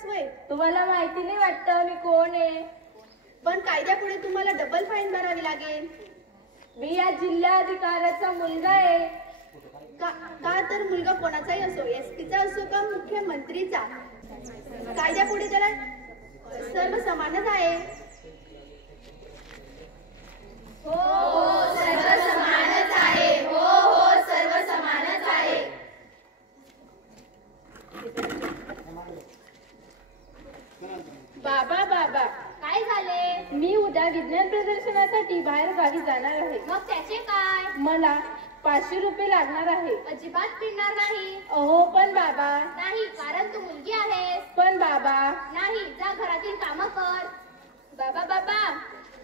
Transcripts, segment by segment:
आहेस वय? तुम्हाला माहिती नाही वाटतं मी कोण आहे? पण कायद्यापुढे तुम्हाला डबल फाईन भरावी लागेल. मी या जिल्हाधिकाऱ्याचा मुलगा आहे. का तर मुलगा कोणाचाही असो, एसपीचा असो का मुख्यमंत्रीचा, कायद्यापुढे त्याला सर्व समानच आहे. हो हो सर्व समानच आहे. हो हो सर्व समानच आहे. बाबा बाबा काय झाले? मी उद्या विज्ञान प्रदर्शनासाठी बाहेर गावी जाणार आहे. मग त्याचे काय? मला 500 रुपये लागणार आहे. अजिबात मिळणार नाही. अहो पण बाबा. नाही, कारण तू मुलगी आहेस. पण बाबा. नाही, जा घरातील कामं कर. बाबा बाबा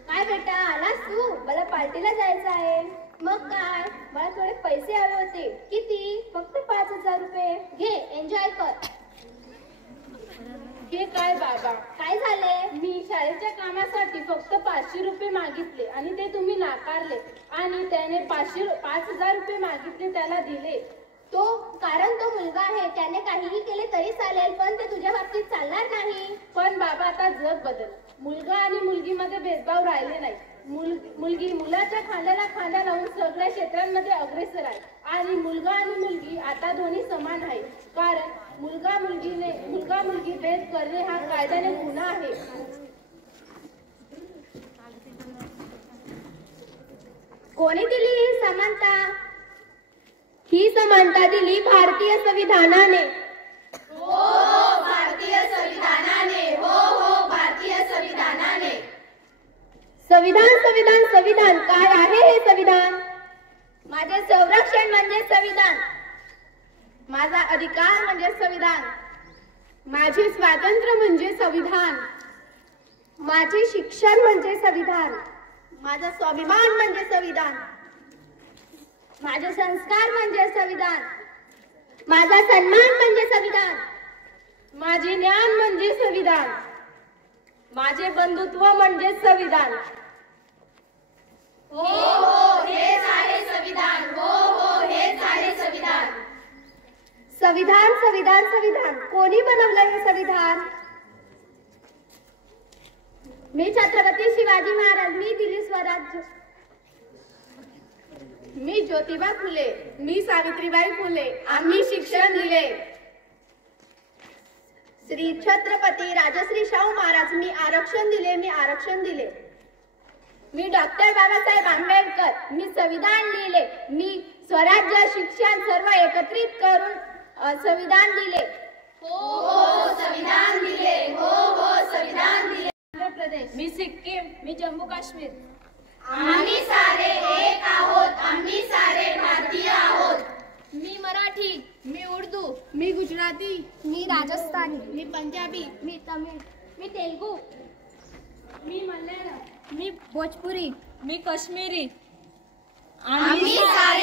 काय बेटा, आलास तू? मला पार्टीला जायचं आहे. मग काय? मला थोडे पैसे हवे होते. किती? फक्त 5000 रुपये. घे, एन्जॉय कर. हे काय बाबा? काय झाले? मी शाळेच्या कामासाठी फक्त 500 रुपये मागितले आणि ते तुम्ही नाकारले आणि त्याने 5000 रुपये मागितले त्याला दिले. कारण तो मुलगा आहे, त्याने काहीही केले तरी चालेल, पण ते तुझ्या बाबतीत चालणार नाही. पण बाबा आता जग बदल. मुलगा आणि मुलगीमध्ये भेदभाव राहिले नाही. मुलगी मुलाच्या खांद्याला खांदा लावून सगळ्या क्षेत्रांमध्ये अग्रेसर आहे आणि मुलगा आणि मुलगी आता दोन्ही समान आहे. कारण मुलगा मुलगी भेद करणे हा कायद्याने गुन्हा आहे. कोणी दिली ही समानता? ही समानता दिली भारतीय संविधानाने. हो हो भारतीय संविधानाने. हो हो भारतीय संविधानाने. संविधान संविधान संविधान काय आहे हे संविधान? माझे संरक्षण म्हणजे संविधान. माझा अधिकार म्हणजे संविधान. माझे स्वातंत्र्य म्हणजे संविधान. माझे शिक्षण म्हणजे संविधान. माझा स्वाभिमान म्हणजे संविधान. माझे संस्कार म्हणजे संविधान. माझा सन्मान म्हणजे संविधान. माझे ज्ञान म्हणजे संविधान. माझे बंधुत्व म्हणजे संविधान. हो हो हेच आहे संविधान. हो हो हेच आहे संविधान. संविधान संविधान संविधान कोणी बनवलं हे संविधान? मी छत्रपती शिवाजी महाराज. मी दिली स्वराज्य. मी ज्योतिबा फुले. मी सावित्रीबाई फुले. आम्ही शिक्षण दिले. श्री छत्रपती राजश्री शाहू महाराज. मी आरक्षण दिले. मी आरक्षण दिले. मी डॉक्टर बाबासाहेब आंबेडकर. मी संविधान लिहिले. मी स्वराज्य शिक्षण सर्व एकत्रित करून संविधान दिले. हो हो संविधान दिले. हो हो संविधान दिले. आंध्र प्रदेश. मी सिक्कीम. मी जम्मू काश्मीर. आम्ही सारे एक आहोत. आम्ही सारे भारतीय आहोत. मी मराठी. मी उर्दू. मी गुजराती. मी राजस्थानी. मी पंजाबी. मी तमिळ. मी तेलुगू. मी मल्याळम. मी भोजपुरी. मी काश्मीरी. आम्ही सारे